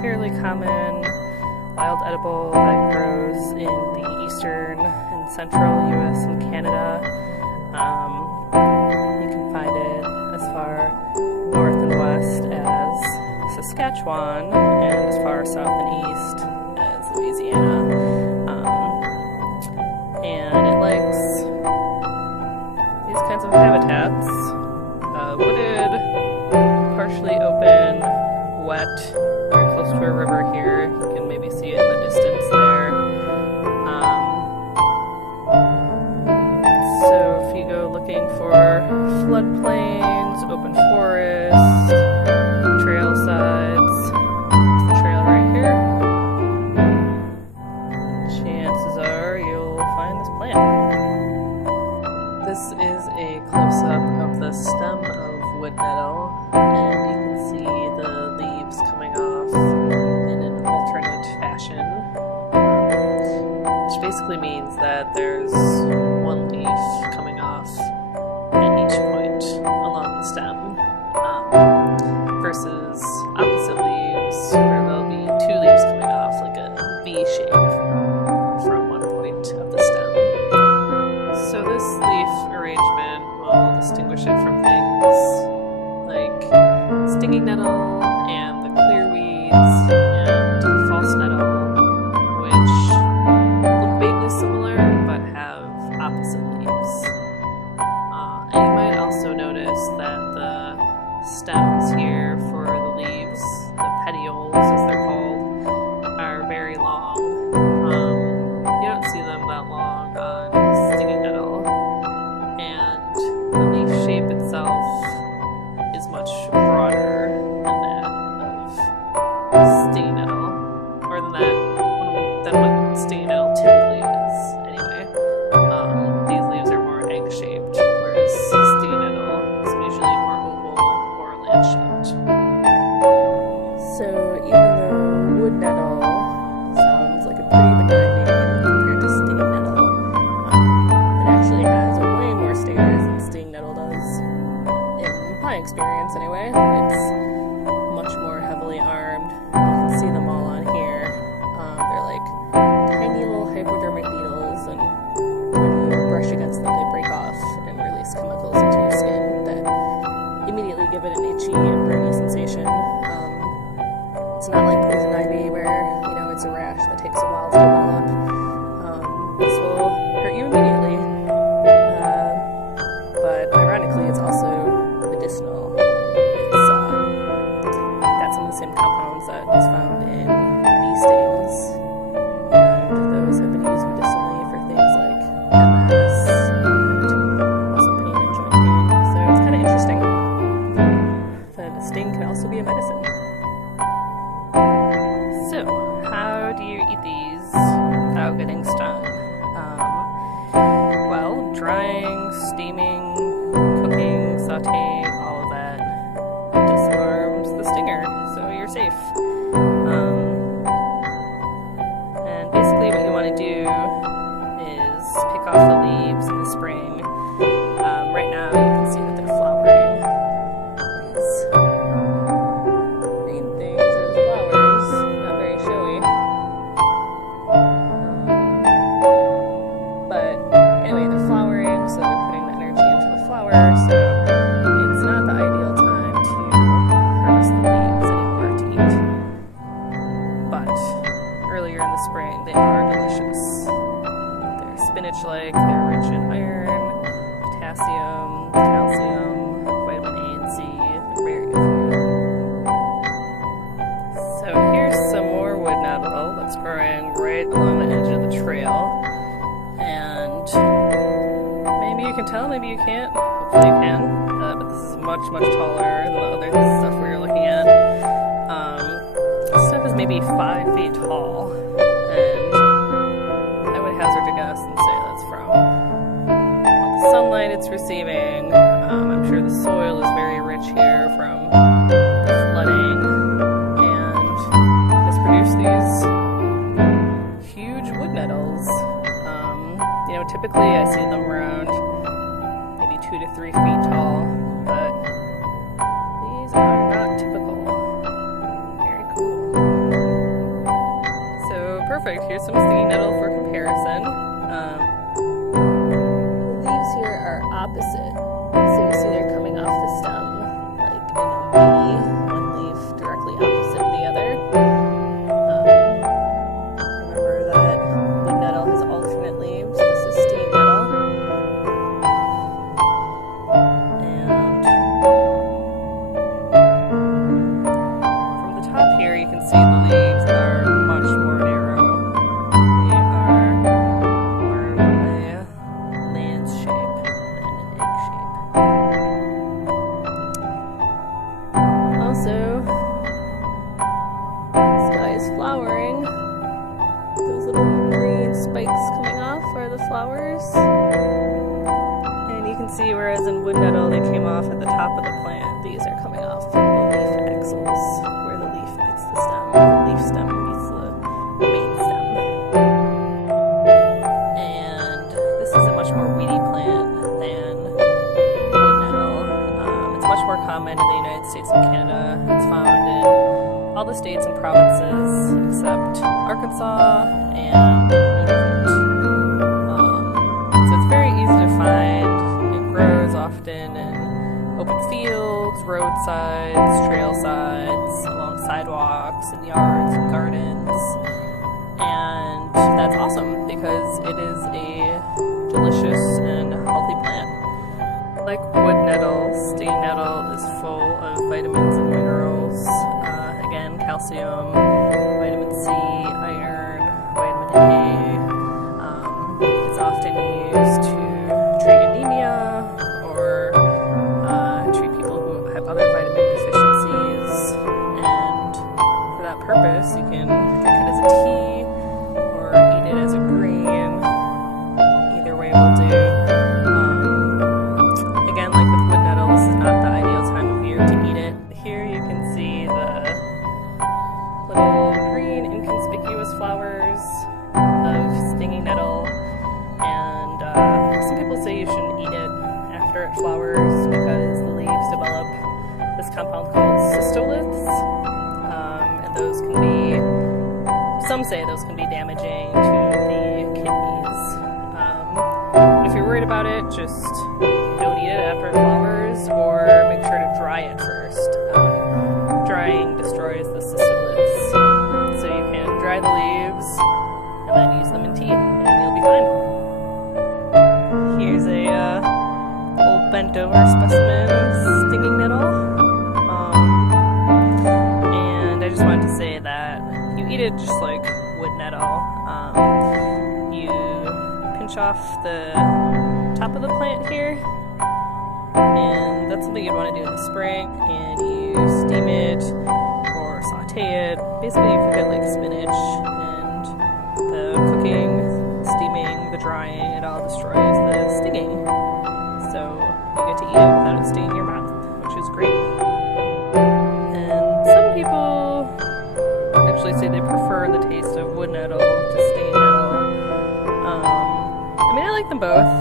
fairly common wild edible that grows in the eastern and central U.S. and Canada. You can find it as far north and west as Saskatchewan and as far south and east as Louisiana. And it likes these kinds of habitats, wooded, partially open, wet, very close to a river here. You can maybe see it in the distance there. So if you go looking for floodplains, open forest, trail sides, there's the trail right here, chances are you'll find this plant. This is a close-up of the stem of wood nettle, and you can see the leaves coming off in an alternate fashion, which basically means that there's one leaf coming off at each point along the stem, versus opposite leaves where there'll be two leaves coming off like a V shape from one point of the stem. So this leaf arrangement will distinguish it from things like stinging nettle and the clear weeds and the false nettle, which look vaguely similar but have opposite leaves. And you might also notice that the stems here for the leaves, the petioles as they're called, are very long. You don't see them that long on stinging nettle, and the leaf shape itself is much broader than that of stinging nettle, or than what stinging nettle typically is anyway. These leaves are more egg-shaped, whereas stinging nettle is usually more oval or land-shaped. So even though wood nettle sounds like a pretty benign name compared to stinging nettle, it actually has way more stingers than stinging nettle does, in my experience anyway. It's much more heavily armed. You can see them all on here. They're like tiny little hypodermic needles, and when you brush against them, they break off and release chemicals into your skin that immediately give it an itchy and burny sensation. It's not like poison ivy where, it's a rash that takes a while to develop. This will hurt you immediately. But ironically, it's also medicinal. It's got some of the same compounds that is found in bee stings, and those have been used medicinally for things like MS and muscle pain and joint pain. So it's kind of interesting that a sting can also be a medicine. So, how do you eat these without getting stung? Well, drying, steaming, cooking, sauteing, all of that disarms the stinger, so you're safe. And basically what you want to do is pick off the leaves in the spring. Right now you can see that they're flowering. These green things are the flowers, not very showy. But anyway, they're flowering, so they're putting the energy into the flower, so it's not the ideal time to harvest the leaves anymore to eat. But earlier in the spring, they are delicious. They're spinach-like, they're rich in iron, potassium, calcium, vitamin A and C. They're very good for you. So here's some more wood nettle that's growing right along the edge of the trail. And maybe you can tell, maybe you can't. Hopefully you can. But this is much, much taller than the other stuff we were looking at. This stuff is maybe 5 feet tall, and I would hazard a guess and say that's from all the sunlight it's receiving. I'm sure the soil is very rich here from the flooding, and has produced these huge wood nettles. Typically I see them around maybe 2 to 3 feet tall, but these are not typical. Very cool. perfect. Here's some stinging nettle for comparison. The leaves here are opposite. So you see they're coming off the stem, like in a V, one leaf directly opposite the other. Remember that wood nettle has alternate leaves. This is stinging nettle. And from the top here, you can see the leaves are much more narrow. They are more of a lance shape than an egg shape. Also, this guy is flowering. Those little green spikes coming off are the flowers. And you can see, whereas in wood nettle they came off at the top of the plant, these are coming off from the leaf axils, where the leaf meets the stem, the leaf stem meets the main stem. And this is a much more weedy plant than wood nettle. It's much more common in the United States and Canada. It's found in all the states and provinces except Arkansas and Nunavut. So it's very easy to find. It grows often in open fields, roadsides, trail sides, along sidewalks and yards and gardens. And that's awesome because it is a delicious and healthy plant. Like wood nettle, stinging nettle is full of vitamins and minerals. Again, calcium, vitamin C, iron, vitamin A. It's often used to treat anemia or treat people who have other vitamin deficiencies. And for that purpose, you can drink it as a tea or eat it as a green. Either way will do. Again, like with wood nettle, this is not the ideal time of year to eat it. Here you can see the little green inconspicuous flowers of stinging nettle. And some people say you shouldn't eat it after it flowers because the leaves develop this compound called cystoliths. And those can be, some say those can be damaging to the kidneys. If you're worried about it, just don't eat it after it flowers, or make sure to dry it first. Drying destroys the cystoliths. So you can dry the leaves and then use them in tea, and you'll be fine. Here's a old bent over specimen of stinging nettle. And I just wanted to say that you eat it just like wood nettle. You pinch off the top of the plant here, and that's something you'd want to do in the spring, and you steam it or saute it. Basically, you cook it like spinach, and the cooking, steaming, the drying, it all destroys the stinging. So you get to eat it without it stinging your mouth, which is great. And some people actually say they prefer the taste of wood nettle to stinging nettle. I mean, I like them both.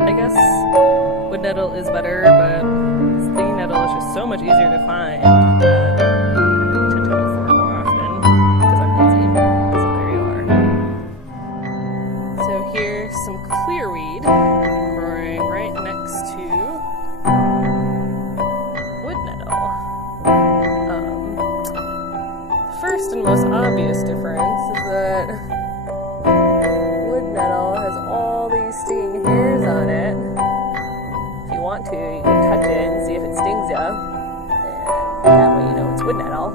I guess wood nettle is better, but stinging nettle is just so much easier to find that I tend to look for it more often because I'm lazy. So there you are. So here's some clearweed growing right next to wood nettle. The first and most obvious difference is that wood nettle has all these stinging hairs on it. If you want to, you can touch it and see if it stings you, and that way you know it's wood nettle.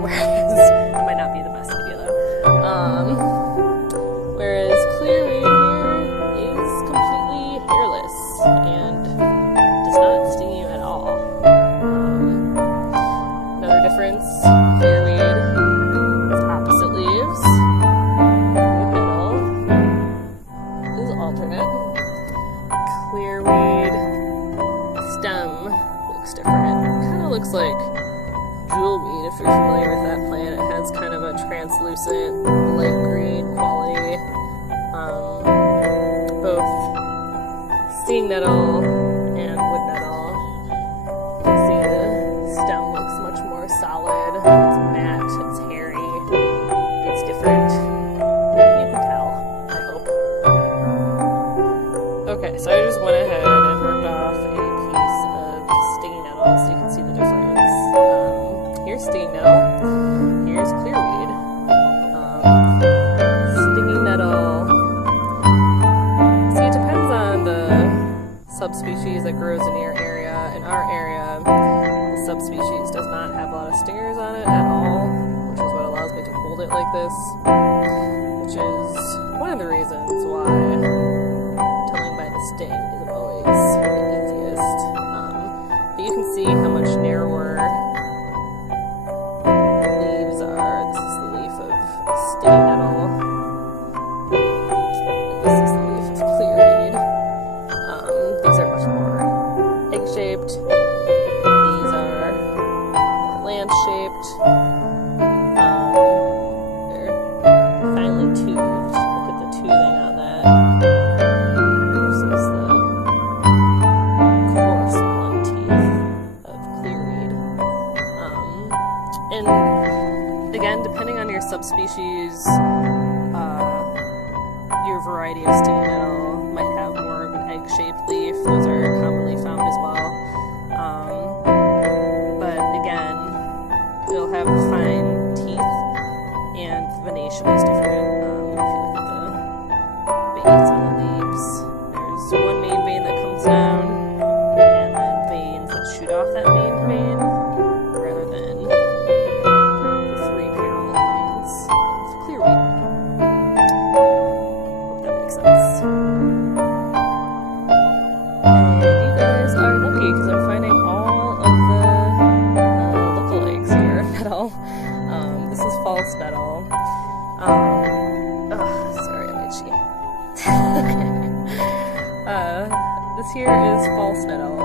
Whereas, that might not be the best idea though. Whereas clearweed here is completely hairless and does not sting you at all. Another difference, clearweed has opposite leaves. Wood nettle is alternate. Clearweed stem looks different. It kind of looks like jewelweed, if you're familiar with that plant. It has kind of a translucent light green quality. Both stinging nettle and wood nettle. You can see the stem looks much more solid. It's matte, it's hairy. stingers on it at all, which is what allows me to hold it like this, which is one of the reasons why telling by the sting isn't always the easiest. But you can see how much narrower the leaves are. This is the leaf of stinging nettle, and this is the leaf of clearweed. These are much more egg-shaped. These are more lance-shaped. They're finely toothed. Look at the toothing on that. Versus the coarse blunt teeth of clearweed. And again, depending on your subspecies, your variety of stinging nettle might have more of an egg-shaped leaf. Those are commonly found as well. But again, it'll have fine teeth, and the venation is different. If you look at the veins on the leaves, there's one main vein that comes down, and then veins that shoot off that main vein, rather than the three parallel veins of clearweed. Hope that makes sense. And you guys are lucky because I'm finding all of the lookalikes here of nettle. This is false nettle. Sorry, I'm itchy. This here is false nettle.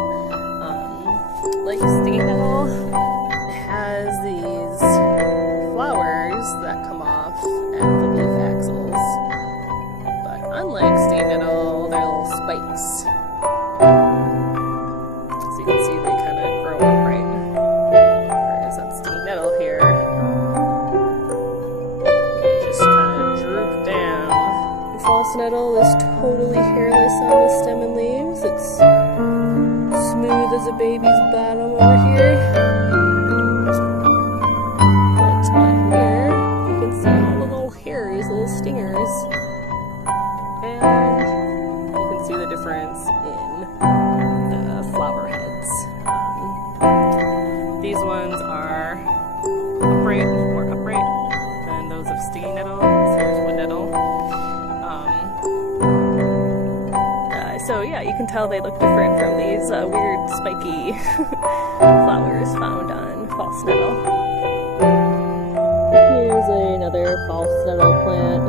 Like stinging nettle, it has these flowers that come off at the leaf axils. But unlike stinging nettle, they're little spikes. So you can see they kind of grow upright. Whereas on stinging nettle here, they just kind of droop down. The false nettle is totally hairless on the stem and leaves. It's smooth as a baby's bottom over here. But on here, you can see all the little hairs, little stingers. And you can see the difference in the flower heads. These ones are upright, more upright than those of stinging nettle. Here's wood nettle. So yeah, you can tell they look different from these weird spiky flowers found on false nettle. Here's another false nettle plant.